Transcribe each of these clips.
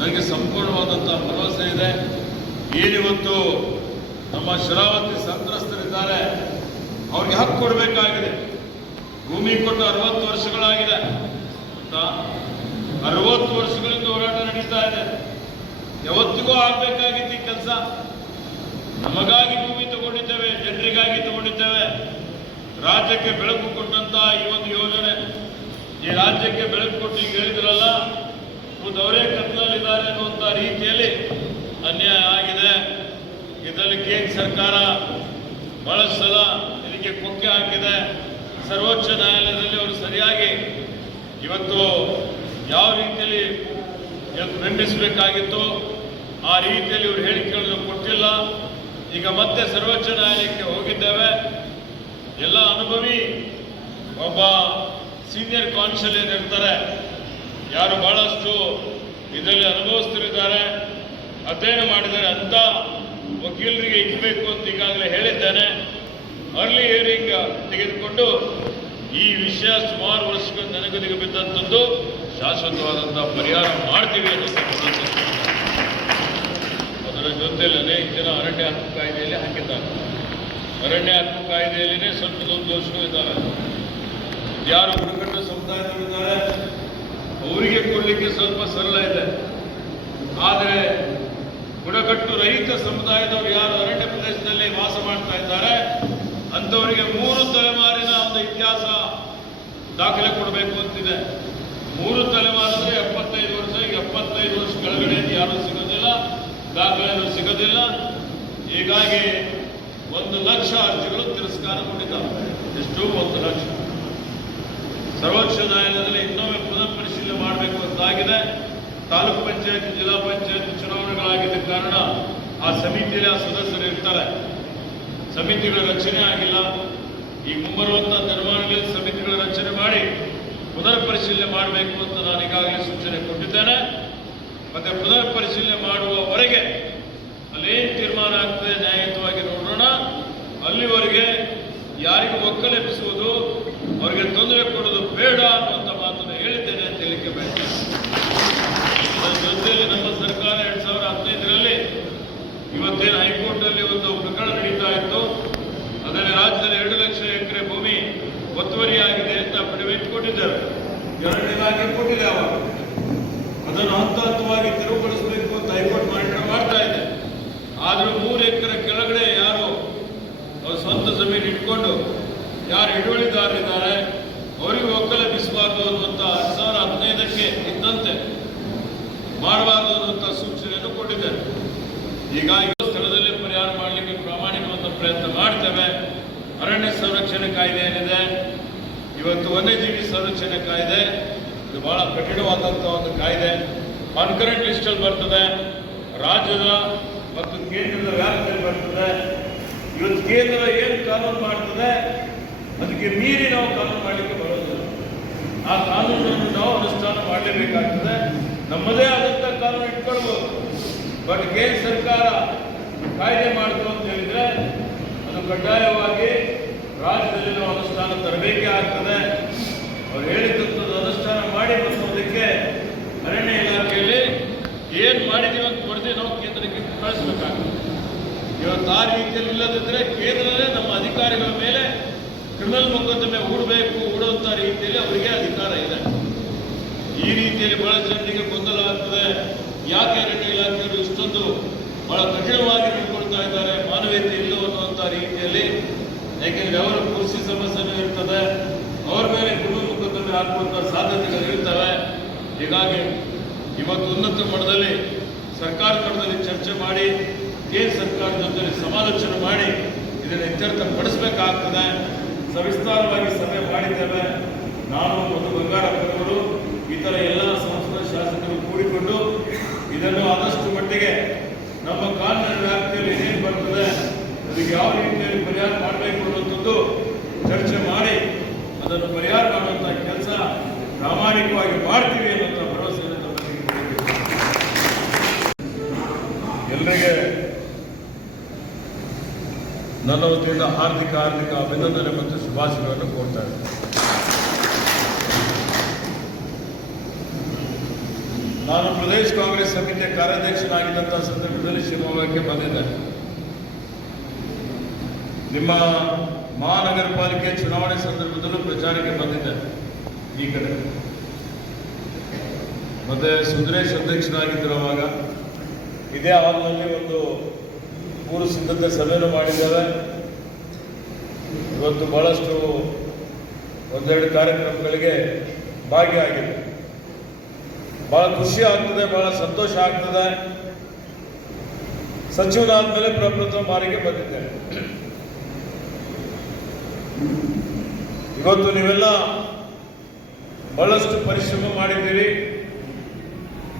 ನನಗೆ ಸಂಪೂರ್ಣವಾದಂಥ ಭರವಸೆ ಇದೆ. ಏನಿವತ್ತು ನಮ್ಮ ಶರಾವತಿ ಸಂತ್ರಸ್ತರಿದ್ದಾರೆ, ಅವ್ರಿಗೆ ಹಕ್ಕು ಕೊಡಬೇಕಾಗಿದೆ. ಭೂಮಿ ಕೊಟ್ಟು ಅರವತ್ತು ವರ್ಷಗಳಾಗಿದೆ? ಅರವತ್ತು ವರ್ಷಗಳಿಂದ ಹೋರಾಟ ನಡೀತಾ ಇದೆ. ಯಾವತ್ತಿಗೂ ಆಗ್ಬೇಕಾಗಿತ್ತು ಈ ಕೆಲಸ. ನಮಗಾಗಿ ಭೂಮಿ ತಗೊಂಡಿದ್ದೇವೆ, ಜನರಿಗಾಗಿ ತಗೊಂಡಿದ್ದೇವೆ. ರಾಜ್ಯಕ್ಕೆ ಬೆಳಕು ಕೊಟ್ಟಂತ ಈ ಒಂದು ಯೋಜನೆ. ಈ ರಾಜ್ಯಕ್ಕೆ ಬೆಳಕು ಕೊಟ್ಟು ಈಗ ಹೇಳಿದ್ರಲ್ಲ ರೀತಿಯಲ್ಲಿ ಅನ್ಯಾಯ ಆಗಿದೆ. ಇದರಲ್ಲಿ ಕೇಂದ್ರ ಸರ್ಕಾರ ಬಹಳಷ್ಟು ಸಲ ಇದಕ್ಕೆ ಕೊಕ್ಕೆ ಹಾಕಿದೆ. ಸರ್ವೋಚ್ಚ ನ್ಯಾಯಾಲಯದಲ್ಲಿ ಅವರು ಸರಿಯಾಗಿ ಇವತ್ತು ಯಾವ ರೀತಿಯಲ್ಲಿ ಖಂಡಿಸಬೇಕಾಗಿತ್ತು ಆ ರೀತಿಯಲ್ಲಿ ಇವರು ಹೇಳಿಕೆಗಳನ್ನು ಕೊಟ್ಟಿಲ್ಲ. ಈಗ ಮತ್ತೆ ಸರ್ವೋಚ್ಚ ನ್ಯಾಯಾಲಯಕ್ಕೆ ಹೋಗಿದ್ದೇವೆ. ಎಲ್ಲ ಅನುಭವಿ ಒಬ್ಬ ಸೀನಿಯರ್ ಕಾನ್ಸಲ್ ಇರ್ತಾರೆ. ಯಾರು ಬಹಳಷ್ಟು ಇದರಲ್ಲಿ ಅನುಭವಿಸ್ತಿದ್ದಾರೆ ಅಧ್ಯಯನ ಮಾಡಿದ್ದಾರೆ, ಅಂತ ವಕೀಲರಿಗೆ ಇಡಬೇಕು ಅಂತ ಈಗಾಗಲೇ ಹೇಳಿದ್ದೇನೆ. ಅರ್ಲಿ ಹಿಯರಿಂಗ್ ತೆಗೆದುಕೊಂಡು ಈ ವಿಷಯ ಸುಮಾರು ವರ್ಷಗಳ ನನಗದಿಗೆ ಬಿದ್ದಂಥದ್ದು ಶಾಶ್ವತವಾದಂಥ ಪರಿಹಾರ ಮಾಡ್ತೀವಿ ಅದರ ಜೊತೆಯಲ್ಲಿ ಅನೇಕ ಜನ ಅರಣ್ಯ ಹಕ್ಕು ಕಾಯ್ದೆಯಲ್ಲಿ ಹಾಕಿದ್ದಾರೆ. ಅರಣ್ಯ ಹಕ್ಕು ಕಾಯ್ದೆಯಲ್ಲಿನೇ ಸ್ವಲ್ಪ ದೊಡ್ಡ ದೋಷಗಳು ಇದ್ದಾವೆ. ಯಾರು ಬುಡಕಟ್ಟು ಸಮುದಾಯದವರಿದ್ದಾರೆ ಕೊಡಲಿಕ್ಕೆ ಸ್ವಲ್ಪ ಸರಳ ಇದೆ. ಆದರೆ ಬುಡಕಟ್ಟು ರೈತ ಸಮುದಾಯದವರು ಯಾರು ಅರಣ್ಯ ಪ್ರದೇಶದಲ್ಲಿ ವಾಸ ಮಾಡ್ತಾ ಇದ್ದಾರೆ, ಅಂಥವರಿಗೆ ಮೂರು ತಲೆಮಾರಿನ ಒಂದು ಇತಿಹಾಸ ದಾಖಲೆ ಕೊಡಬೇಕು ಅಂತಿದೆ. ಮೂರು ತಲೆಮಾರು ಎಪ್ಪತ್ತೈದು ವರ್ಷ ಎಪ್ಪತ್ತೈದು ವರ್ಷ ಕೆಳಗಡೆ ಯಾರು ಸಿಗೋದಿಲ್ಲ ದಾಖಲೆಯೂ ಸಿಗೋದಿಲ್ಲ. ಹೀಗಾಗಿ ಒಂದು ಲಕ್ಷ ಅರ್ಜಿಗಳು ತಿರಸ್ಕಾರಗೊಂಡಿದ್ದಾವೆ ಎಷ್ಟು ಒಂದು ಲಕ್ಷ. ಸರ್ವೋಚ್ಚ ನ್ಯಾಯಾಲಯದಲ್ಲಿ ಪರಿಶೀಲನೆ ಅಂತಾಗಿದೆ ತಾಲೂಕು ಪಂಚಾಯತ್, ಜಿಲ್ಲಾ ಪಂಚಾಯತ್ ಚುನಾವಣೆಗಳಾಗಿದ್ದ ಕಾರಣ ಆ ಸಮಿತಿಯಲ್ಲಿ ಆ ಸದಸ್ಯರು ಇರ್ತಾರೆ. ಸಮಿತಿಗಳ ರಚನೆ ಆಗಿಲ್ಲ. ಈ ಮುಂಬರುವಂತಹ ನಿರ್ಮಾಣಗಳಲ್ಲಿ ಸಮಿತಿಗಳ ರಚನೆ ಮಾಡಿ ಪುನರ್ ಪರಿಶೀಲನೆ ಮಾಡಬೇಕು ಅಂತ ನಾನು ಈಗಾಗಲೇ ಸೂಚನೆ ಕೊಟ್ಟಿದ್ದೇನೆ. ಮತ್ತೆ ಪುನರ್ ಪರಿಶೀಲನೆ ಮಾಡುವವರೆಗೆ ಅಲ್ಲೇನು ತೀರ್ಮಾನ ಆಗ್ತದೆ ನ್ಯಾಯಯುತವಾಗಿ ನೋಡೋಣ. ಅಲ್ಲಿವರೆಗೆ ಯಾರಿಗೂ ಒಕ್ಕಲೆಬ್ಬಿಸುವುದು, ಅವರಿಗೆ ತೊಂದರೆ ಕೊಡೋದು ಬೇಡ ಅನ್ನುವಂಥ ಮಾತನ್ನು ಹೇಳಿದ್ದೇನೆ ಅಂತ ಹೇಳಿಕೆ ಬಯಸ್ತೇನೆ ಅದರ ಜೊತೆಯಲ್ಲಿ ನಮ್ಮ ಸರ್ಕಾರ ಎರಡ್ ಸಾವಿರದ ಹದಿನೈದರಲ್ಲಿ ಇವತ್ತೇನು ಹೈಕೋರ್ಟ್ನಲ್ಲಿ ಒಂದು ಪ್ರಕರಣ ನಡೀತಾ ಇತ್ತು. ಅದರಲ್ಲಿ ರಾಜ್ಯದಲ್ಲಿ ಎರಡು ಲಕ್ಷ ಎಕರೆ ಭೂಮಿ ಒತ್ತುವರಿಯಾಗಿದೆ ಅಂತ ಅಫಿಡವಿಟ್ ಕೊಟ್ಟಿದ್ದಾರೆ. ಎರಡನೇ ಇಲಾಖೆ ಕೊಟ್ಟಿದೆ ಅವಾಗ. ಅದನ್ನು ಹಂತ ಹಂತವಾಗಿ ತೆರವುಗೊಳಿಸಬೇಕು ಅಂತ ಹೈಕೋರ್ಟ್ ಮಾಡಿದ್ರೆ ಮಾಡ್ತಾ ಇದೆ. ಆದರೂ ಮೂರು ಎಕರೆ ಕೆಳಗಡೆ ಯಾರು ಅವ್ರ ಸ್ವಂತ ಜಮೀನು ಇಟ್ಕೊಂಡು ಯಾರು ಹಿಡುವಳಿದಾರರಿದ್ದಾರೆ, ಅವರಿಗೆ ಒಕ್ಕಲೆಬ್ಬಿಸಬಾರ್ದು ಅನ್ನುವಂಥ ಎರಡ್ ಸಾವಿರದ ಹದಿನೈದಕ್ಕೆ ಇದ್ದಂತೆ ಮಾಡಬಾರ್ದು ಅನ್ನುವಂಥ ಸೂಚನೆಯನ್ನು ಕೊಟ್ಟಿದ್ದಾರೆ. ಹೀಗಾಗಿ ಸ್ಥಳದಲ್ಲಿ ಪರಿಹಾರ ಮಾಡಲಿಕ್ಕೆ ಪ್ರಾಮಾಣಿಕವಾದ ಪ್ರಯತ್ನ ಮಾಡ್ತೇವೆ ಅರಣ್ಯ ಸಂರಕ್ಷಣೆ ಕಾಯ್ದೆ ಏನಿದೆ ಇವತ್ತು ವನ್ಯಜೀವಿ ಸಂರಕ್ಷಣೆ ಕಾಯ್ದೆ, ಇದು ಬಹಳ ಕಠಿಣವಾದಂಥ ಒಂದು ಕಾಯ್ದೆ. ಕಾನ್ಕರೆಂಟ್ ಲಿಸ್ಟಲ್ಲಿ ಬರ್ತದೆ, ರಾಜ್ಯದ ಮತ್ತು ಕೇಂದ್ರದ ವ್ಯಾಪ್ತಿಯಲ್ಲಿ ಬರ್ತದೆ. ಇವತ್ತು ಕೇಂದ್ರ ಏನು ಕಾನೂನು ಮಾಡ್ತದೆ, ಅದಕ್ಕೆ ಮೀರಿ ನಾವು ಕಾನೂನು ಮಾಡಲಿಕ್ಕೆ ಬರೋದಿಲ್ಲ. ಆ ಕಾನೂನನ್ನು ನಾವು ಅನುಷ್ಠಾನ ಮಾಡಲೇಬೇಕಾಗ್ತದೆ. ನಮ್ಮದೇ ಆದಂಥ ಕಾನೂನು ಇಟ್ಕೊಳ್ಬೋದು. ಬಟ್ ಕೇಂದ್ರ ಸರ್ಕಾರ ಕಾಯ್ದೆ ಮಾಡಿತು ಅಂತ ಹೇಳಿದ್ರೆ, ಅದು ಕಡ್ಡಾಯವಾಗಿ ರಾಜ್ಯದಲ್ಲಿ ನಾವು ಅನುಷ್ಠಾನ ತರಬೇಕೆ ಆಗ್ತದೆ. ಅವ್ರು ಹೇಳಿದಂಥದ್ದು ಅನುಷ್ಠಾನ ಮಾಡಿ ಬರ್ಸೋದಕ್ಕೆ ಅರಣ್ಯ ಇಲಾಖೆಯಲ್ಲಿ ಏನು ಮಾಡಿದೀವಿ ಅಂತ ಕೊಡದೆ ನಾವು ಕೇಂದ್ರಕ್ಕೆ ಕಳಿಸ್ಬೇಕಾಗ್ತದೆ ಇವತ್ತು ಆ ರೀತಿಯಲ್ಲಿ ಇಲ್ಲದಿದ್ದರೆ ಕೇಂದ್ರದಲ್ಲೇ ನಮ್ಮ ಅಧಿಕಾರಿಗಳ ಮೇಲೆ ಕ್ರಿಮಿನಲ್ ಮೊಕದ್ದಮೆ ಹೂಡಬೇಕು ಹೂಡುವಂಥ ರೀತಿಯಲ್ಲಿ ಅವರಿಗೆ ಅಧಿಕಾರ ಇದೆ. ಈ ರೀತಿಯಲ್ಲಿ ಬಹಳ ಜನರಿಗೆ ಗೊಂದಲ ಆಗ್ತದೆ. ಯಾಕೆ ಅರಣ್ಯ ಇಲಾಖೆಯವರು ಇಷ್ಟೊಂದು ಬಹಳ ಕಠಿಣವಾಗಿ ನೋಡ್ಕೊಳ್ತಾ ಇದ್ದಾರೆ, ಮಾನವೀಯತೆ ಇಲ್ಲ ಅನ್ನುವಂಥ ರೀತಿಯಲ್ಲಿ ಯಾಕೆಂದ್ರೆ ಅವರ ಕೃಷಿ ಸಮಸ್ಯೆನೂ ಇರ್ತದೆ. ಅವ್ರ ಮೇಲೆ ಕ್ರಿಮಿನಲ್ ಮೊಕದ್ದಮೆ ಹಾಕುವಂಥ ಸಾಧ್ಯತೆಗಳು ಇರ್ತವೆ. ಹೀಗಾಗಿ ಇವತ್ತು ಉನ್ನತ ಮಟ್ಟದಲ್ಲಿ ಸರ್ಕಾರ ಮಟ್ಟದಲ್ಲಿ ಚರ್ಚೆ ಮಾಡಿ, ಕೇಂದ್ರ ಸರ್ಕಾರದ ಜೊತೆ ಸಮಾಲೋಚನೆ ಮಾಡಿ ಇದನ್ನು ಇತ್ಯರ್ಥ ಪಡಿಸಬೇಕಾಗ್ತದೆ. ಸವಿಸ್ತಾರವಾಗಿ ಸಭೆ ಮಾಡಿದ್ದೇವೆ. ನಾನು ಮತ್ತು ಬಂಗಾರಪ್ಪನವರು ಇತರ ಎಲ್ಲ ಸಂಸ್ಥೆ ಶಾಸಕರು ಕೂಡಿಕೊಂಡು ಇದನ್ನು ಆದಷ್ಟು ಮಟ್ಟಿಗೆ ನಮ್ಮ ಕಾನೂನಿನ ವ್ಯಾಪ್ತಿಯಲ್ಲಿ ಏನೇನು ಬರ್ತದೆ ಅದಕ್ಕೆ ಯಾವ ರೀತಿಯಲ್ಲಿ ಪರಿಹಾರ ಮಾಡಬೇಕು ಅನ್ನುವಂಥದ್ದು ಚರ್ಚೆ ಮಾಡಿ, ಅದನ್ನು ಪರಿಹಾರ ಮಾಡುವಂಥ ಕೆಲಸ ಪ್ರಾಮಾಣಿಕವಾಗಿ ಮಾಡ್ತೀವಿ ಅನ್ನುವಂಥ ಕೊಡ್ತೀನಿ. ಎಲ್ಲರಿಗೆ ನನ್ನ ವತಿಯಿಂದ ಹಾರ್ದಿಕ ಹಾರ್ದಿಕ ಅಭಿನಂದನೆ ಮತ್ತು ಶುಭಾಶಯಗಳನ್ನು ಕೋರ್ತಾ ನಾನು ಪ್ರದೇಶ ಕಾಂಗ್ರೆಸ್ ಸಮಿತಿಯ ಕಾರ್ಯಾಧ್ಯಕ್ಷನಾಗಿದ್ದಂಥ ಸಂದರ್ಭದಲ್ಲಿ ಶಿವಮೊಗ್ಗಕ್ಕೆ ಬಂದಿದ್ದೆ ನಿಮ್ಮ ಮಹಾನಗರ ಪಾಲಿಕೆ ಚುನಾವಣೆ ಸಂದರ್ಭದಲ್ಲೂ ಪ್ರಚಾರಕ್ಕೆ ಬಂದಿದ್ದಾರೆ ಈ ಕಡೆ. ಮತ್ತೆ ಸುಂದರೇಶ್ ಅಧ್ಯಕ್ಷರಾಗಿದ್ದರು ಅವಾಗ. ಇದೇ ಹಾಲ್ನಲ್ಲಿ ಒಂದು ಪೂರ್ವ ಸಿದ್ಧತೆ ಸಭೆಯನ್ನು ಮಾಡಿದ್ದಾರೆ. ಇವತ್ತು ಬಹಳಷ್ಟು ಒಂದೆರಡು ಕಾರ್ಯಕ್ರಮಗಳಿಗೆ ಭಾಗಿಯಾಗಿದೆ. ಬಹಳ ಖುಷಿ ಆಗ್ತದೆ, ಬಹಳ ಸಂತೋಷ ಆಗ್ತದೆ. ಸಚಿವನಾದ್ಮೇಲೆ ಪ್ರಪ್ರಥಮ ಬಾರಿಗೆ ಬಂದಿದ್ದೇನೆ. ಇವತ್ತು ನೀವೆಲ್ಲ ಬಹಳಷ್ಟು ಪರಿಶ್ರಮ ಮಾಡಿದ್ದೀರಿ,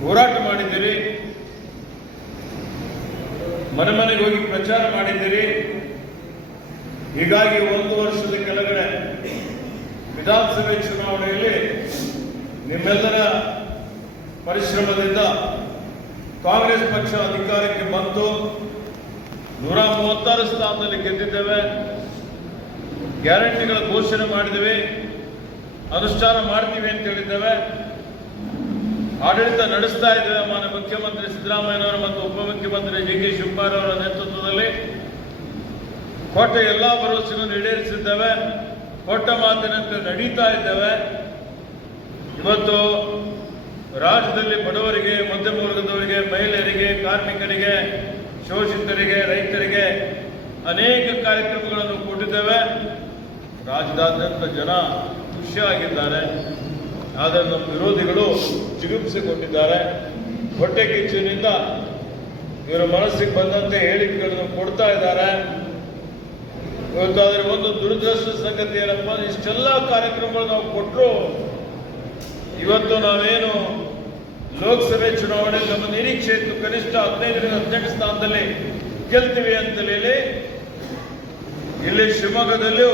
ಹೋರಾಟ ಮಾಡಿದ್ದೀರಿ ಮನೆ ಮನೆಗೆ ಹೋಗಿ ಪ್ರಚಾರ ಮಾಡಿದ್ದೀರಿ. ಹೀಗಾಗಿ ಒಂದು ವರ್ಷದ ಕೆಳಗಡೆ ವಿಧಾನಸಭೆ ಚುನಾವಣೆಯಲ್ಲಿ ನಿಮ್ಮೆಲ್ಲರ ಪರಿಶ್ರಮದಿಂದ ಕಾಂಗ್ರೆಸ್ ಪಕ್ಷ ಅಧಿಕಾರಕ್ಕೆ ಬಂತು ನೂರ ಮೂವತ್ತಾರು ಸ್ಥಾನದಲ್ಲಿ ಗೆದ್ದಿದ್ದೇವೆ. ಗ್ಯಾರಂಟಿಗಳ ಘೋಷಣೆ ಮಾಡಿದ್ವಿ, ಅನುಷ್ಠಾನ ಮಾಡ್ತೀವಿ ಅಂತ ಹೇಳಿದ್ದೇವೆ. ಆಡಳಿತ ನಡೆಸ್ತಾ ಇದ್ದೇವೆ ಮಾನ್ಯ ಮುಖ್ಯಮಂತ್ರಿ ಸಿದ್ದರಾಮಯ್ಯನವರು ಮತ್ತು ಉಪಮುಖ್ಯಮಂತ್ರಿ ಜಿ ಕೆ ಅವರ ನೇತೃತ್ವದಲ್ಲಿ. ಕೊಟ್ಟ ಎಲ್ಲ ಭರವಸೆಗಳನ್ನು ಈಡೇರಿಸಿದ್ದೇವೆ. ಕೊಟ್ಟ ಮಾತಿನಂತೆ ನಡೀತಾ ಇದ್ದೇವೆ. ಇವತ್ತು ರಾಜ್ಯದಲ್ಲಿ ಬಡವರಿಗೆ, ಮಧ್ಯಮ ವರ್ಗದವರಿಗೆ, ಮಹಿಳೆಯರಿಗೆ, ಕಾರ್ಮಿಕರಿಗೆ, ಶೋಷಿತರಿಗೆ, ರೈತರಿಗೆ ಅನೇಕ ಕಾರ್ಯಕ್ರಮಗಳನ್ನು ಕೊಟ್ಟಿದ್ದೇವೆ. ರಾಜ್ಯದಾದ್ಯಂತ ಜನ ಖುಷಿಯಾಗಿದ್ದಾರೆ. ಆದರೆ ನಮ್ಮ ವಿರೋಧಿಗಳು ಚಿಗುಪ್ಸಿಕೊಂಡಿದ್ದಾರೆ ಹೊಟ್ಟೆ ಕಿಚ್ಚಿನಿಂದ ಇವರ ಮನಸ್ಸಿಗೆ ಬಂದಂತೆ ಹೇಳಿಕೆಗಳನ್ನು ಕೊಡ್ತಾ ಇದ್ದಾರೆ. ಇವತ್ತಾದ್ರೆ ಒಂದು ದುರದೃಷ್ಟ ಸಂಗತಿ ಏನಪ್ಪ ಇಷ್ಟೆಲ್ಲ ಕಾರ್ಯಕ್ರಮಗಳು ನಾವು ಕೊಟ್ಟರು ಇವತ್ತು ನಾವೇನು ಲೋಕಸಭೆ ಚುನಾವಣೆ ನಮ್ಮ ನಿರೀಕ್ಷೆ ಇತ್ತು. ಕನಿಷ್ಠ ಹದಿನೈದರಿಂದ ಹದಿನೆಂಟು ಸ್ಥಾನದಲ್ಲಿ ಗೆಲ್ತೀವಿ ಅಂತ ಹೇಳಿ, ಇಲ್ಲಿ ಶಿವಮೊಗ್ಗದಲ್ಲೂ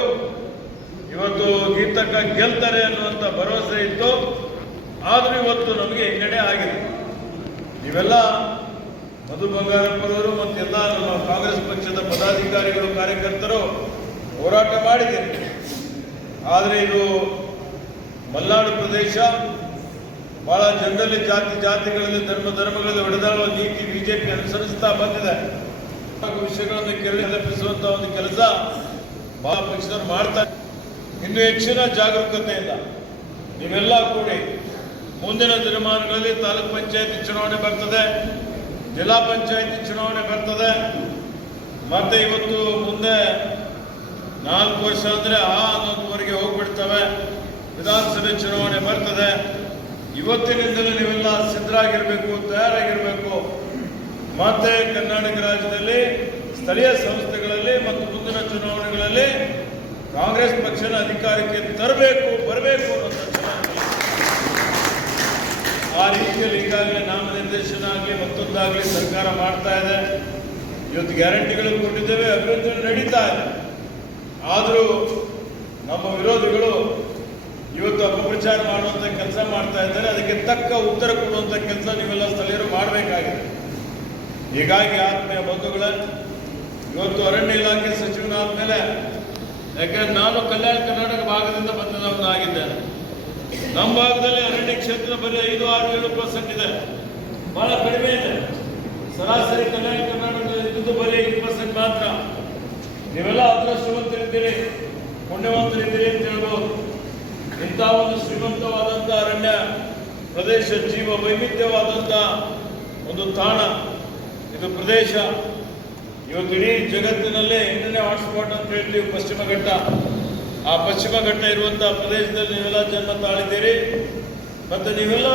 ಇವತ್ತು ಗೀತಕ ಗೆಲ್ತಾರೆ ಅನ್ನುವಂಥ ಭರವಸೆ ಇತ್ತು. ಆದ್ರೂ ಇವತ್ತು ನಮಗೆ ಹಿನ್ನಡೆ ಆಗಿದೆ. ನೀವೆಲ್ಲ ಮಧು ಮತ್ತು ಎಲ್ಲ ನಮ್ಮ ಕಾಂಗ್ರೆಸ್ ಪಕ್ಷದ ಪದಾಧಿಕಾರಿಗಳು, ಕಾರ್ಯಕರ್ತರು ಹೋರಾಟ ಮಾಡಿದ್ದೀರಿ. ಆದರೆ ಇದು ಮಲ್ನಾಡು ಪ್ರದೇಶ, ಬಹಳ ಜನರಲ್ಲಿ ಜಾತಿ, ಜಾತಿಗಳಲ್ಲಿ ಧರ್ಮ, ಧರ್ಮಗಳಲ್ಲಿ ಹೊಡೆದಾಡುವ ನೀತಿ ಬಿಜೆಪಿ ಅನುಸರಿಸ್ತಾ ಬಂದಿದೆ. ವಿಷಯಗಳನ್ನು ಕೆರಳಿ ತಪ್ಪಿಸುವಂತ ಒಂದು ಕೆಲಸ ಬಹಳ ಪಕ್ಷದವರು ಮಾಡ್ತಾರೆ ಇನ್ನು ಹೆಚ್ಚಿನ ಜಾಗರೂಕತೆಯಿಂದ ನೀವೆಲ್ಲ ಕೂಡಿ ಮುಂದಿನ ದಿನಮಾನಗಳಲ್ಲಿ ತಾಲೂಕ್ ಪಂಚಾಯತಿ ಚುನಾವಣೆ ಬರ್ತದೆ, ಜಿಲ್ಲಾ ಪಂಚಾಯತಿ ಚುನಾವಣೆ ಬರ್ತದೆ. ಮತ್ತೆ ಇವತ್ತು ಮುಂದೆ ನಾಲ್ಕು ವರ್ಷ ಅಂದ್ರೆ ಆ ಹನ್ನೊಂದುವರೆಗೆ ಹೋಗ್ಬಿಡ್ತವೆ. ವಿಧಾನಸಭೆ ಚುನಾವಣೆ ಬರ್ತದೆ. ಇವತ್ತಿನಿಂದಲೂ ನೀವೆಲ್ಲ ಸಿದ್ಧರಾಗಿರ್ಬೇಕು, ತಯಾರಾಗಿರ್ಬೇಕು. ಮತ್ತೆ ಕರ್ನಾಟಕ ರಾಜ್ಯದಲ್ಲಿ ಸ್ಥಳೀಯ ಸಂಸ್ಥೆಗಳಲ್ಲಿ ಮತ್ತು ಮುಂದಿನ ಚುನಾವಣೆಗಳಲ್ಲಿ ಕಾಂಗ್ರೆಸ್ ಪಕ್ಷನ ಅಧಿಕಾರಕ್ಕೆ ತರಬೇಕು, ಬರಬೇಕು ಆ ರೀತಿಯಲ್ಲಿ ಈಗಾಗಲೇ ನಾಮನಿರ್ದೇಶನ ಆಗಲಿ, ಮತ್ತೊಂದಾಗಲಿ ಸರ್ಕಾರ ಮಾಡ್ತಾ ಇದೆ. ಇವತ್ತು ಗ್ಯಾರಂಟಿಗಳು ಕೊಟ್ಟಿದ್ದೇವೆ ಅಭಿವೃದ್ಧಿ ನಡೀತಾ ಇದೆ. ಆದರೂ ನಮ್ಮ ವಿರೋಧಿಗಳು ಇವತ್ತು ಅಪಪ್ರಚಾರ ಮಾಡುವಂಥ ಕೆಲಸ ಮಾಡ್ತಾ ಇದ್ದಾರೆ. ಅದಕ್ಕೆ ತಕ್ಕ ಉತ್ತರ ಕೊಡುವಂಥ ಕೆಲಸ ನೀವೆಲ್ಲ ಸ್ಥಳೀಯರು ಮಾಡಬೇಕಾಗಿದೆ. ಹೀಗಾಗಿ ಆತ್ಮೀಯ ಬಂಧುಗಳ, ಇವತ್ತು ಅರಣ್ಯ ಇಲಾಖೆ ಸಚಿವನಾದ ಮೇಲೆ ಯಾಕಂದ್ರೆ ನಾನು ಕಲ್ಯಾಣ ಕರ್ನಾಟಕ ಭಾಗದಿಂದ ಬಂದವನಾಗಿದ್ದೇನೆ. ನಮ್ಮ ಭಾಗದಲ್ಲಿ ಅರಣ್ಯ ಕ್ಷೇತ್ರ ಬರೀ ಐದು, ಆರು, ಏಳು ಪರ್ಸೆಂಟ್ ಇದೆ ಬಹಳ ಕಡಿಮೆ ಇದೆ. ಸರಾಸರಿ ಕಲ್ಯಾಣ ಕರ್ನಾಟಕದಲ್ಲಿ ಬರೀ ಐದು ಪರ್ಸೆಂಟ್ ಮಾತ್ರ. ನೀವೆಲ್ಲ ಅದೃಷ್ಟವಂತರಿದ್ದೀರಿ ಪುಣ್ಯವಂತರಿದ್ದೀರಿ ಅಂತ ಹೇಳ್ಬೋದು. ಇಂಥ ಒಂದು ಶ್ರೀಮಂತವಾದಂಥ ಅರಣ್ಯ ಪ್ರದೇಶ ಜೀವ ವೈವಿಧ್ಯವಾದಂಥ ಒಂದು ತಾಣ. ಇದು ಪ್ರದೇಶ. ಇವತ್ತು ಇಡೀ ಜಗತ್ತಿನಲ್ಲೇ ಎಂಟನೇ ಹಾಟ್ಸ್ಪಾಟ್ ಅಂತ ಹೇಳ್ತೀವಿ ಪಶ್ಚಿಮ ಘಟ್ಟ. ಆ ಪಶ್ಚಿಮ ಘಟ್ಟ ಇರುವಂಥ ಪ್ರದೇಶದಲ್ಲಿ ನೀವೆಲ್ಲ ಜನ್ಮ ತಾಳಿದ್ದೀರಿ. ಮತ್ತು ನೀವೆಲ್ಲ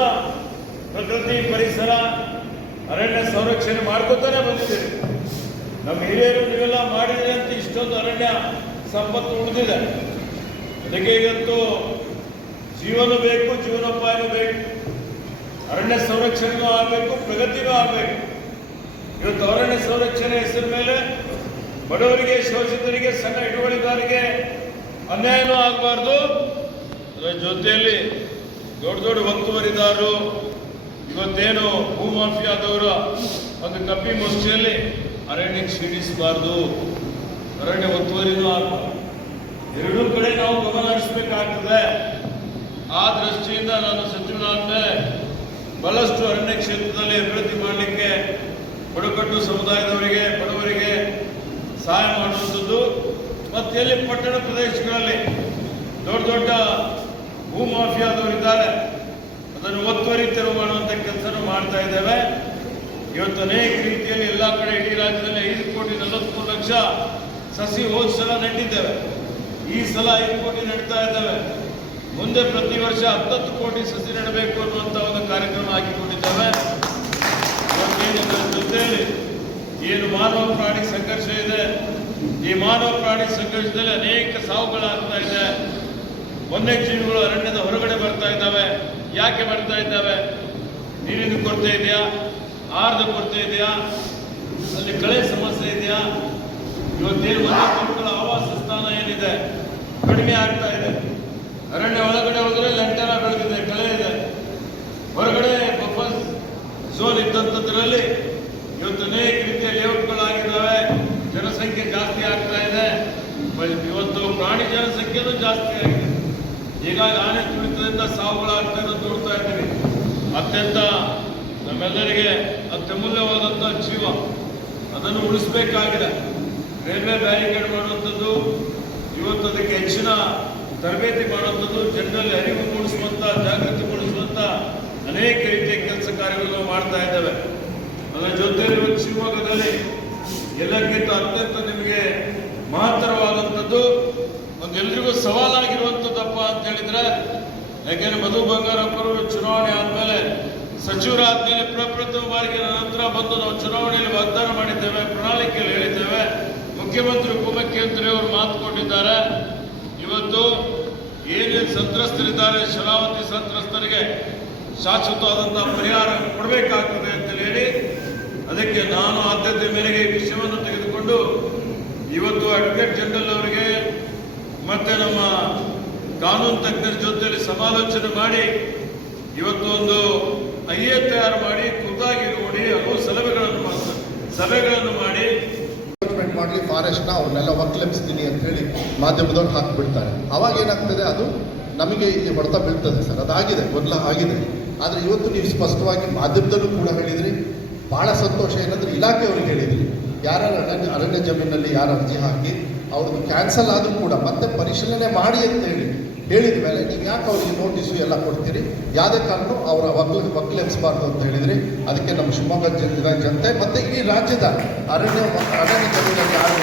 ಪ್ರಕೃತಿ ಪರಿಸರ, ಅರಣ್ಯ ಸಂರಕ್ಷಣೆ ಮಾಡ್ಕೊತಾನೆ ಬಂದಿದ್ದೀರಿ. ನಮ್ಮ ಹಿರಿಯರು ನೀವೆಲ್ಲ ಮಾಡಿದ್ರೆ ಅಂತ ಇಷ್ಟೊಂದು ಅರಣ್ಯ ಸಂಪತ್ತು ಉಳಿದಿದೆ. ಅದಕ್ಕೆ ಇವತ್ತು ಜೀವನ ಬೇಕು, ಜೀವನೋಪಾಯನೂ ಬೇಕು. ಅರಣ್ಯ ಸಂರಕ್ಷಣೆಗೂ ಆಗಬೇಕು ಪ್ರಗತಿನೂ ಆಗಬೇಕು. ಇವತ್ತು ಅರಣ್ಯ ಸಂರಕ್ಷಣೆ ಹೆಸರು ಮೇಲೆ ಬಡವರಿಗೆ, ಶೋಷಿತರಿಗೆ, ಸಣ್ಣ ಹಿಡುವಳಿದಾರಿಗೆ ಅನ್ಯಾಯನೂ ಆಗಬಾರ್ದು. ಅದರ ಜೊತೆಯಲ್ಲಿ ದೊಡ್ಡ ದೊಡ್ಡ ಒತ್ತುವರಿದಾರರು, ಇವತ್ತೇನು ಭೂಮಾಫಿಯಾದವರ ಒಂದು ಕಪ್ಪಿ ಮುಷ್ಟಿಯಲ್ಲಿ ಅರಣ್ಯ ಕ್ಷೀಣಿಸಬಾರ್ದು. ಅರಣ್ಯ ಒತ್ತುವರಿನೂ ಆಗಬಾರ್ದು. ಎರಡೂ ಕಡೆ ನಾವು ಗಮನ ಹರಿಸಬೇಕಾಗ್ತದೆ. ಆ ದೃಷ್ಟಿಯಿಂದ ನಾನು ಸಚಿವನಾದ್ಮೇಲೆ ಬಹಳಷ್ಟು ಅರಣ್ಯ ಕ್ಷೇತ್ರದಲ್ಲಿ ಅಭಿವೃದ್ಧಿ ಮಾಡಲಿಕ್ಕೆ ಬುಡಕಟ್ಟು ಸಮುದಾಯದವರಿಗೆ, ಬಡವರಿಗೆ ಸಹಾಯ ಮಾಡುವಂಥದ್ದು. ಮತ್ತು ಎಲ್ಲಿ? ಪಟ್ಟಣ ಪ್ರದೇಶಗಳಲ್ಲಿ ದೊಡ್ಡ ದೊಡ್ಡ ಭೂ ಮಾಫಿಯಾದವರು ಇದ್ದಾರೆ. ಅದನ್ನು ಒತ್ತುವರಿ ತೆರವು ಮಾಡುವಂಥ ಕೆಲಸನೂ ಮಾಡ್ತಾ ಇದ್ದೇವೆ. ಇವತ್ತು ಅನೇಕ ರೀತಿಯಲ್ಲಿ ಎಲ್ಲ ಕಡೆ ಇಡೀ ರಾಜ್ಯದಲ್ಲಿ ಐದು ಕೋಟಿ ನಲವತ್ಮೂರು ಲಕ್ಷ ಸಸಿ ಹೋದ ಸಲ ನೆಟ್ಟಿದ್ದೇವೆ. ಈ ಸಲ ಐದು ಕೋಟಿ ನೆಡ್ತಾ ಇದ್ದೇವೆ. ಮುಂದೆ ಪ್ರತಿ ವರ್ಷ ಹತ್ತತ್ತು ಕೋಟಿ ಸಸಿ ನೆಡಬೇಕು ಅನ್ನುವಂಥ ಒಂದು ಕಾರ್ಯಕ್ರಮ ಹಾಕಿಕೊಂಡಿದ್ದೇವೆ. ಜೊತೆಯಲ್ಲಿ ಏನು ಮಾನವ ಪ್ರಾಣಿ ಸಂಘರ್ಷ ಇದೆ? ಈ ಮಾನವ ಪ್ರಾಣಿ ಸಂಘರ್ಷದಲ್ಲಿ ಅನೇಕ ಸಾವುಗಳಾಗ್ತಾ ಇದೆ. ವನ್ಯಜೀವಿಗಳು ಅರಣ್ಯದ ಹೊರಗಡೆ ಬರ್ತಾ ಇದ್ದಾವೆ. ಯಾಕೆ ಬರ್ತಾ ಇದ್ದಾವೆ? ನೀರಿನ ಕೊರತೆ ಇದೆಯಾ? ಆಹಾರದ ಕೊರತೆ ಇದೆಯಾ? ಅಲ್ಲಿ ಕಳೆ ಸಮಸ್ಯೆ ಇದೆಯಾ? ಇವತ್ತೇನು ಮಕ್ಕಳ ಆವಾಸ ಸ್ಥಾನ ಏನಿದೆ? ಕಡಿಮೆ ಆಗ್ತಾ ಇದೆ. ಅರಣ್ಯ ಒಳಗಡೆ ಹೋದರೆ ಲಂಟನ ಬೆಳೆದಿದೆ ಕಳೆ ಇದೆ. ಹೊರಗಡೆ ಬಫರ್ ಝೋನ್ ಇದ್ದಂಥದ್ರಲ್ಲಿ ಇವತ್ತು ಅನೇಕ ರೀತಿಯ ಲೇಔಟ್ಗಳಾಗಿದ್ದಾವೆ ಜನಸಂಖ್ಯೆ ಜಾಸ್ತಿ ಆಗ್ತಾ ಇದೆ ಬ- ಇವತ್ತು ಪ್ರಾಣಿ ಜನಸಂಖ್ಯೆನೂ ಜಾಸ್ತಿ ಆಗಿದೆ. ಈಗ ಆನೆ ತುಳಿತದಿಂದ ಸಾವುಗಳಾಗ್ತಾ ಇರೋದು ನೋಡ್ತಾ ಇದ್ದೀವಿ. ಅತ್ಯಂತ ನಮ್ಮೆಲ್ಲರಿಗೆ ಅತ್ಯಮೂಲ್ಯವಾದಂಥ ಜೀವ. ಅದನ್ನು ಉಳಿಸಬೇಕಾಗಿದೆ. ರೈಲ್ವೆ ಬ್ಯಾರಿಕೇಡ್ ಮಾಡುವಂಥದ್ದು, ಇವತ್ತು ಅದಕ್ಕೆ ಹೆಚ್ಚಿನ ತರಬೇತಿ ಮಾಡುವಂಥದ್ದು, ಜನರಲ್ಲಿ ಅರಿವು ಮೂಡಿಸುವಂಥ ಜಾಗೃತಿ ಮೂಡಿಸುವಂಥ ಅನೇಕ ರೀತಿಯ ಕೆಲಸ ಕಾರ್ಯಗಳನ್ನು ಮಾಡ್ತಾ ಇದ್ದೇವೆ. ಅದರ ಜೊತೆಯಲ್ಲಿ ಶಿವಮೊಗ್ಗದಲ್ಲಿ ಎಲ್ಲಕ್ಕಿಂತ ಅತ್ಯಂತ ನಿಮಗೆ ಮಹತ್ತರವಾದಂಥದ್ದು ಒಂದು ಎಲ್ರಿಗೂ ಸವಾಲಾಗಿರುವಂಥದ್ದಪ್ಪ ಅಂತ ಹೇಳಿದ್ರೆ ಯಾಕೆಂದ್ರೆ ಮಧು ಬಂಗಾರಪ್ಪರು ಚುನಾವಣೆ ಆದಮೇಲೆ ಸಚಿವರಾದ್ಮೇಲೆ ಪ್ರಪ್ರಥಮ ಬಾರಿಗೆ ನಂತರ ಬಂದು ನಾವು ಚುನಾವಣೆಯಲ್ಲಿ ವಾಗ್ದಾನ ಮಾಡಿದ್ದೇವೆ, ಪ್ರಣಾಳಿಕೆಯಲ್ಲಿ ಹೇಳಿದ್ದೇವೆ. ಮುಖ್ಯಮಂತ್ರಿ ಉಪಮುಖ್ಯಮಂತ್ರಿ ಅವರು ಮಾತು ಕೊಟ್ಟಿದ್ದಾರೆ. ಇವತ್ತು ಏನೇನು ಸಂತ್ರಸ್ತರಿದ್ದಾರೆ, ಶರಾವತಿ ಸಂತ್ರಸ್ತರಿಗೆ ಶಾಶ್ವತವಾದಂತಹ ಪರಿಹಾರ ಕೊಡಬೇಕಾಗ್ತದೆ ಅಂತ ಹೇಳಿ, ಅದಕ್ಕೆ ನಾನು ಆದ್ಯತೆ ಮೇರೆಗೆ ವಿಷಯವನ್ನು ತೆಗೆದುಕೊಂಡು ಇವತ್ತು ಅಡ್ವೊಕೇಟ್ ಜನರಲ್ ಅವರಿಗೆ ಮತ್ತೆ ನಮ್ಮ ಕಾನೂನು ತಜ್ಞರ ಜೊತೆಯಲ್ಲಿ ಸಮಾಲೋಚನೆ ಮಾಡಿ ಇವತ್ತು ಒಂದು ಐ ಎ ತಯಾರು ಮಾಡಿ, ಖುದ್ದಾಗಿ ನೋಡಿ, ಹಲವು ಸಲಹೆಗಳನ್ನು ಸಭೆಗಳನ್ನು ಮಾಡಿ. ಮಾಡಲಿ ಫಾರೆಸ್ಟ್ನ ಅವ್ರನ್ನೆಲ್ಲ ಒಕ್ಕಲೆಬ್ಸ್ತೀನಿ ಅಂತ ಹೇಳಿ ಮಾಧ್ಯಮದವ್ರು ಹಾಕಿಬಿಡ್ತಾರೆ. ಅವಾಗ ಏನಾಗ್ತದೆ, ಅದು ನಮಗೆ ಇಲ್ಲಿ ಹೊಡೆತ ಬೀಳ್ತದೆ ಸರ್. ಅದಾಗಿದೆ, ಮೊದಲ ಆಗಿದೆ. ಆದರೆ ಇವತ್ತು ನೀವು ಸ್ಪಷ್ಟವಾಗಿ ಮಾಧ್ಯಮದಲ್ಲೂ ಕೂಡ ಹೇಳಿದ್ರಿ. ಭಾಳ ಸಂತೋಷ. ಏನಂದ್ರೆ ಇಲಾಖೆಯವ್ರಿಗೆ ಹೇಳಿದ್ರಿ. ಯಾರ ಅರಣ್ಯ ಅರಣ್ಯ ಜಮೀನಲ್ಲಿ ಯಾರು ಅರ್ಜಿ ಹಾಕಿ ಅವ್ರದ್ದು ಕ್ಯಾನ್ಸಲ್ ಆದರೂ ಕೂಡ ಮತ್ತೆ ಪರಿಶೀಲನೆ ಮಾಡಿ ಅಂತ ಹೇಳಿ ಹೇಳಿದ ಮೇಲೆ ನೀವು ಯಾಕೆ ಅವ್ರಿಗೆ ನೋಟಿಸು ಎಲ್ಲ ಕೊಡ್ತೀರಿ? ಯಾವುದೇ ಕಾರಣಕ್ಕೂ ಅವರ ಒಗ್ಲ ಒಕ್ಕಲೆಬ್ಸಬಾರ್ದು ಅಂತ ಹೇಳಿದ್ರಿ. ಅದಕ್ಕೆ ನಮ್ಮ ಶಿವಮೊಗ್ಗ ಜಿಲ್ಲೆಯ ಜನತೆ ಮತ್ತು ಈ ರಾಜ್ಯದ ಅರಣ್ಯ ಅರಣ್ಯ ಜಮೀನಲ್ಲಿ ಯಾರು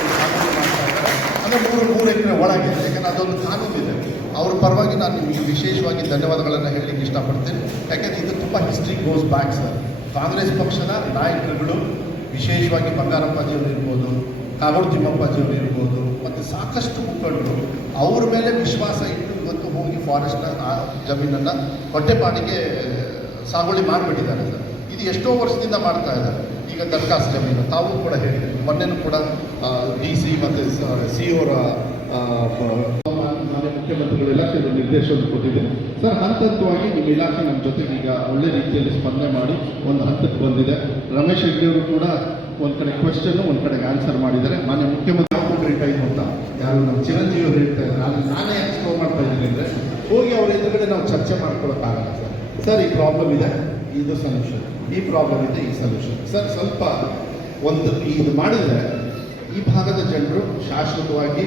ಅಂದರೆ ಮೂರು ಮೂರು ಎಕರೆ ಒಳಗೆ, ಯಾಕಂದ್ರೆ ಅದೊಂದು ಕಾನೂನು ಇದೆ ಅವ್ರ ಪರವಾಗಿ ನಾನು ನಿಮಗೆ ವಿಶೇಷವಾಗಿ ಧನ್ಯವಾದಗಳನ್ನು ಹೇಳಲಿಕ್ಕೆ ಇಷ್ಟಪಡ್ತೀನಿ. ಯಾಕಂದ್ರೆ ಇದು ತುಂಬ history goes back sir Congress ಪಕ್ಷದ ನಾಯಕರುಗಳು ವಿಶೇಷವಾಗಿ ಬಂಗಾರಪ್ಪಾಜಿಯವರು ಇರ್ಬೋದು, ಕಾಗೋಡು ತಿಮ್ಮಪ್ಪಾಜಿಯವರು ಇರ್ಬೋದು ಸಾಕಷ್ಟು ಮುಖಂಡರು. ಅವ್ರ ಮೇಲೆ ವಿಶ್ವಾಸ ಇಟ್ಟು ಇವತ್ತು ಹೋಗಿ ಫಾರೆಸ್ಟ್ ಆ, ಜಮೀನನ್ನು ಹೊಟ್ಟೆಪಾಡಿಗೆ ಸಾಗುವಳಿ ಮಾಡಿಬಿಟ್ಟಿದ್ದಾರೆ ಸರ್. ಇದು ಎಷ್ಟೋ ವರ್ಷದಿಂದ ಮಾಡ್ತಾ ಇದ್ದಾರೆ. ಈಗ ದರ್ಖಾಸ್ ಜಮೀನು, ತಾವು ಕೂಡ ಹೇಳಿದ್ರಿ. ಮೊನ್ನೆನೂ ಕೂಡ ಡಿ ಸಿ ಮತ್ತು, ಸಿ ಮಾನ್ಯ ಮುಖ್ಯಮಂತ್ರಿಗಳು ಇಲಾಖೆ ನಿರ್ದೇಶನ ಕೊಟ್ಟಿದೆ ಸರ್ ಹಂತ ಹಂತವಾಗಿ ನಿಮ್ಮ ಇಲಾಖೆ ನಮ್ಮ ಜೊತೆಗೆ ಈಗ ಒಳ್ಳೆ ರೀತಿಯಲ್ಲಿ ಸ್ಪಂದನೆ ಮಾಡಿ ಒಂದು ಹಂತಕ್ಕೆ ಬಂದಿದೆ. ರಮೇಶ್ ಹೆಗ್ಡೆ ಅವರು ಕೂಡ ಒಂದು ಕಡೆ ಕ್ವೆಶನ್ ಒಂದು ಕಡೆಗೆ ಆನ್ಸರ್ ಮಾಡಿದ್ದಾರೆ. ಮಾನ್ಯ ಮುಖ್ಯಮಂತ್ರಿ ಯಾರು ನಮ್ಮ ಚಿರಂಜೀವಿ ಅವರು ಹೇಳ್ತಾ ನಾನು ನಾನೇ ಎಕ್ಸ್ಪ್ಲೋರ್ ಮಾಡ್ತಾ ಇದ್ದೀನಿ ಅಂದರೆ, ಹೋಗಿ ಅವ್ರ ಎದುರುಗಡೆ ನಾವು ಚರ್ಚೆ ಮಾಡ್ಕೊಳಕ್ಕಾಗಲ್ಲ ಸರ್. ಸರ್, ಈ ಪ್ರಾಬ್ಲಮ್ ಇದೆ. ಇದು ಸೊಲ್ಯೂಷನ್ ಈ ಪ್ರಾಬ್ಲಮ್ ಇದೆ, ಈ ಸೊಲ್ಯೂಷನ್ ಸರ್, ಸ್ವಲ್ಪ ಒಂದು ಇದು ಮಾಡಿದರೆ ಈ ಭಾಗದ ಜನರು ಶಾಶ್ವತವಾಗಿ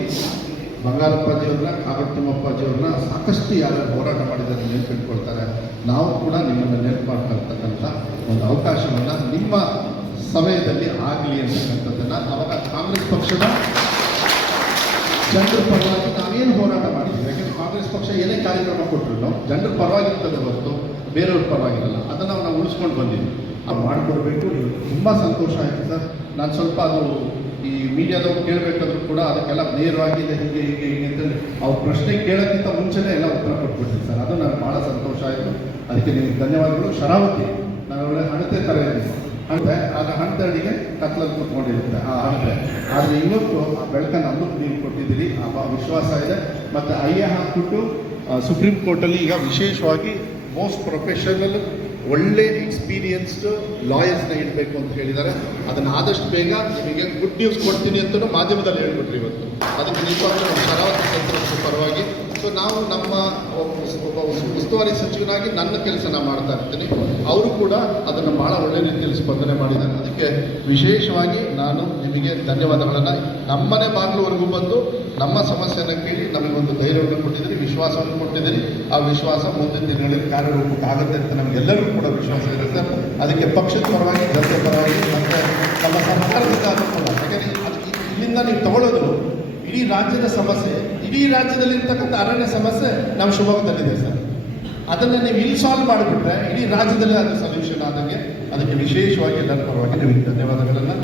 ಬಂಗಾರಪ್ಪಾಜಿಯವ್ರನ್ನ ತಿಮ್ಮಪ್ಪಾಜಿಯವ್ರನ್ನ ಸಾಕಷ್ಟು ಯಾರು ಹೋರಾಟ ಮಾಡಿದ್ದಾರೆ ನೆನಪಿಟ್ಕೊಳ್ತಾರೆ ನಾವು ಕೂಡ ನಿಮ್ಮನ್ನು ನೆನಪು ಮಾಡ್ಕೊಳ್ತಕ್ಕಂಥ ಒಂದು ಅವಕಾಶವನ್ನು ನಿಮ್ಮ ಸಮಯದಲ್ಲಿ ಆಗಲಿ ಅಂತಕ್ಕಂಥದ್ದನ್ನು ಅವಾಗ ಕಾಂಗ್ರೆಸ್ ಪಕ್ಷದ ಜನರ ಪರವಾಗಿ ನಾವೇನು ಹೋರಾಟ ಮಾಡಿದ್ವಿ? ಯಾಕೆಂದ್ರೆ ಕಾಂಗ್ರೆಸ್ ಪಕ್ಷ ಏನೇ ಕಾರ್ಯಕ್ರಮ ಕೊಟ್ಟರು ಜನರ ಪರವಾಗಿರ್ತದೆ ಹೊರತು ಬೇರೆಯವ್ರ ಪರವಾಗಿರಲ್ಲ. ಅದನ್ನು ನಾವು ಉಳಿಸ್ಕೊಂಡು ಬಂದಿದ್ವಿ. ಅದು ಮಾಡಿಕೊಡ್ಬೇಕು. ತುಂಬ ಸಂತೋಷ ಆಯಿತು ಸರ್. ನಾನು ಸ್ವಲ್ಪ ಅದು ಈ ಮೀಡಿಯಾದವ್ರು ಕೇಳಬೇಕಾದ್ರೂ ಕೂಡ ಅದಕ್ಕೆಲ್ಲ ನೇರವಾಗಿದೆ, ಹೀಗೆ ಹೀಗೆ ಹೀಗೆ ಅಂತಂದರೆ ಅವ್ರ ಪ್ರಶ್ನೆ ಕೇಳೋಕ್ಕಿಂತ ಮುಂಚೆನೇ ಎಲ್ಲ ಉತ್ತರ ಕೊಟ್ಬಿಡ್ತೀನಿ ಸರ್. ಅದು ನನಗೆ ಭಾಳ ಸಂತೋಷ ಆಯಿತು. ಅದಕ್ಕೆ ನಿಮಗೆ ಧನ್ಯವಾದಗಳು. ಶರಾವತಿ ನಾನು ಒಳ್ಳೆ ಹಣತೆ ಥರ ಹಣತೆ ಆಗ ಹಣತಡಿಗೆ ಕತ್ಲಲ್ಲಿ ಕೂತ್ಕೊಂಡಿರುತ್ತೆ ಆ ಹಣತೆ ಆದರೆ ಇವತ್ತು ಆ ಬೆಳಕನ್ನು ನಮಗೂ ನೀವು ಕೊಟ್ಟಿದ್ದೀರಿ. ಆ ವಿಶ್ವಾಸ ಇದೆ. ಮತ್ತು ಎ ಹಾಕ್ಬಿಟ್ಟು ಸುಪ್ರೀಂ ಕೋರ್ಟಲ್ಲಿ ಈಗ ವಿಶೇಷವಾಗಿ ಮೋಸ್ಟ್ ಪ್ರೊಫೆಷನಲ್ ಒಳ್ಳೆ ಎಕ್ಸ್ಪೀರಿಯನ್ಸ್ಡ್ ಲಾಯರ್ಸ್ನ ಇಡಬೇಕು ಅಂತ ಹೇಳಿದ್ದಾರೆ. ಅದನ್ನು ಆದಷ್ಟು ಬೇಗ ನಿಮಗೆ ಗುಡ್ ನ್ಯೂಸ್ ಕೊಡ್ತೀನಿ ಅಂತಲೂ ಮಾಧ್ಯಮದಲ್ಲಿ ಹೇಳ್ಬಿಟ್ರಿ ಇವತ್ತು. ಅದಕ್ಕೆ ನಿಜವಾಗ್ಲೂ ಪರವಾಗಿ ಸೊ ನಾವು ನಮ್ಮ ಉಸ್ತುವಾರಿ ಸಚಿವನಾಗಿ ನನ್ನ ಕೆಲಸ ನಾನು ಮಾಡ್ತಾ ಇರ್ತೀನಿ. ಅವರು ಕೂಡ ಅದನ್ನು ಭಾಳ ಒಳ್ಳೆ ರೀತಿಯಲ್ಲಿ ಸ್ಪಂದನೆ ಮಾಡಿದ್ದಾರೆ. ಅದಕ್ಕೆ ವಿಶೇಷವಾಗಿ ನಾನು ನಿಮಗೆ ಧನ್ಯವಾದಗಳನ್ನು ನಮ್ಮನೆ ಬಾಗಿಲುವರೆಗೂ ಬಂದು ನಮ್ಮ ಸಮಸ್ಯೆಯನ್ನು ಕೇಳಿ ನಮಗೊಂದು ಧೈರ್ಯವನ್ನು ಕೊಟ್ಟಿದ್ದೀರಿ, ವಿಶ್ವಾಸವನ್ನು ಕೊಟ್ಟಿದ್ದೀರಿ. ಆ ವಿಶ್ವಾಸ ಮುಂದಿನ ದಿನಗಳಲ್ಲಿ ಕಾರ್ಯರೂಪಕ್ಕೆ ಆಗುತ್ತೆ ಅಂತ ನಮಗೆಲ್ಲರಿಗೂ ಕೂಡ ವಿಶ್ವಾಸ ಇದೆ ಸರ್. ಅದಕ್ಕೆ ಪಕ್ಷದ ಪರವಾಗಿ ಜನತೆ ಪರವಾಗಿ ಮತ್ತು ನಮ್ಮ ಸರ್ಕಾರದಿಂದ ಅನುಕೂಲ ಯಾಕೆಂದರೆ ಇಲ್ಲಿಂದ ನೀವು ತಗೊಳ್ಳೋದು ಇಡೀ ರಾಜ್ಯದ ಸಮಸ್ಯೆ. ಇಡೀ ರಾಜ್ಯದಲ್ಲಿರ್ತಕ್ಕಂಥ ಅರಣ್ಯ ಸಮಸ್ಯೆ ನಮ್ಮ ಶಿವಮೊಗ್ಗದಲ್ಲಿದೆ ಸರ್. ಅದನ್ನು ನೀವು ಇಲ್ಲಿ ಸಾಲ್ವ್ ಮಾಡಿಬಿಟ್ರೆ ಇಡೀ ರಾಜ್ಯದಲ್ಲೇ ಅದು ಸೊಲ್ಯೂಷನ್ ಆದಂಗೆ ಅದಕ್ಕೆ ವಿಶೇಷವಾಗಿ ಎಲ್ಲರ ಪರವಾಗಿ ನಿಮಗೆ ಧನ್ಯವಾದಗಳನ್ನು.